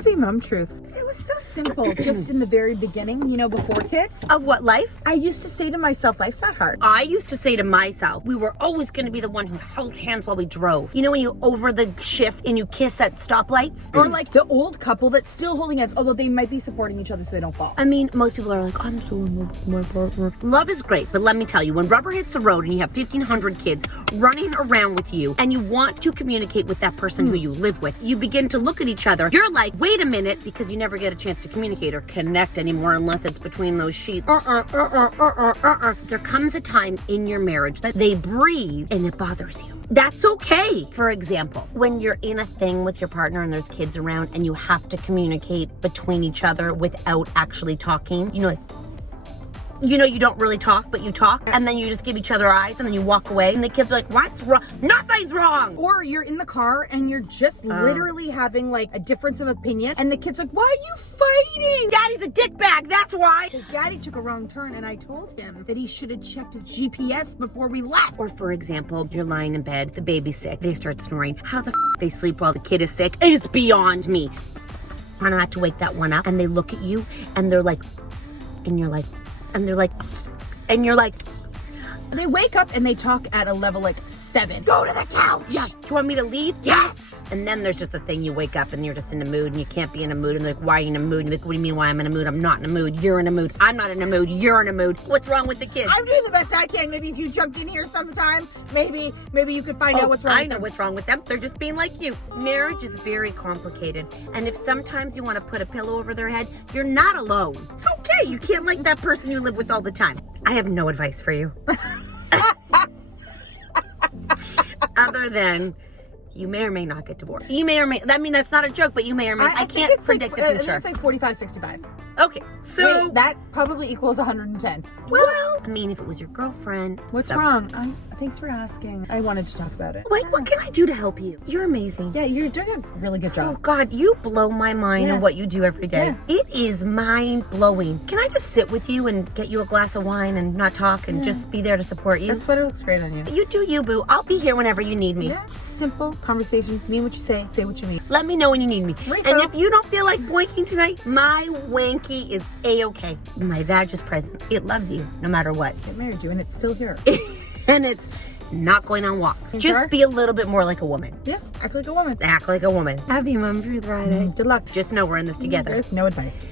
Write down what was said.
Happy mom truth. It was so simple just in the very beginning, you know, before kids. Of what, life? I used to say to myself, life's not hard. I used to say to myself, we were always going to be the one who held hands while we drove. You know when you over the shift and you kiss at stoplights? Or like the old couple that's still holding hands, although they might be supporting each other so they don't fall. I mean, most people are like, I'm so in love with my partner. Love is great, but let me tell you, when rubber hits the road and you have 1,500 kids running around with you and you want to communicate with that person who you live with, you begin to look at each other. You're like, wait a minute, because you never get a chance to communicate or connect anymore unless it's between those sheets. There comes a time in your marriage that they breathe and it bothers you. That's okay. For example, when you're in a thing with your partner and there's kids around and you have to communicate between each other without actually talking, you know, you don't really talk, but you talk, and then you just give each other eyes, and then you walk away, and the kids are like, what's wrong? Nothing's wrong! Or you're in the car, and you're just literally having, like, a difference of opinion, and the kid's like, why are you fighting? Daddy's a dickbag, that's why! His daddy took a wrong turn, and I told him that he should have checked his GPS before we left. Or, for example, you're lying in bed, the baby's sick, they start snoring. How the they sleep while the kid is sick? It's beyond me. Trying not to wake that one up, and they look at you, and they're like, and you're like, and they're like, and you're like, they wake up and they talk at a level like 7. Go to the couch. Yeah. Do you want me to leave? Yes. And then there's just a thing, you wake up and you're just in a mood and you can't be in a mood. And they're like, why are you in a mood? And you're like, what do you mean why I'm in a mood? I'm not in a mood. You're in a mood. I'm not in a mood. You're in a mood. What's wrong with the kids? I'm doing the best I can. Maybe if you jumped in here sometime, maybe you could find out what's wrong with them. I know what's wrong with them. They're just being like you. Marriage is very complicated. And if sometimes you want to put a pillow over their head, you're not alone. It's okay. You can't like that person you live with all the time. I have no advice for you. Other than you may or may not get divorced. You may or may, I mean, that's not a joke, but you may or may, I can't predict the future. It's like 45, 65. Okay, so. Wait, that probably equals 110. Well, I mean, if it was your girlfriend. What's wrong? Thanks for asking. I wanted to talk about it. Wait, what can I do to help you? You're amazing. Yeah, you're doing a really good job. Oh God, you blow my mind in what you do every day. Yeah. It is mind blowing. Can I just sit with you and get you a glass of wine and not talk and just be there to support you? That's what it looks great on you. You do you, boo. I'll be here whenever you need me. Yeah, simple conversation. Mean what you say what you mean. Let me know when you need me. Refill. And if you don't feel like boinking tonight, my wanky is A-okay. My vag is present. It loves you no matter what. I married you and it's still here. And it's not going on walks. Just be a little bit more like a woman. Yeah, act like a woman. Act like a woman. Happy Mom Truth Friday. Good luck. Just know we're in this together. There's no advice.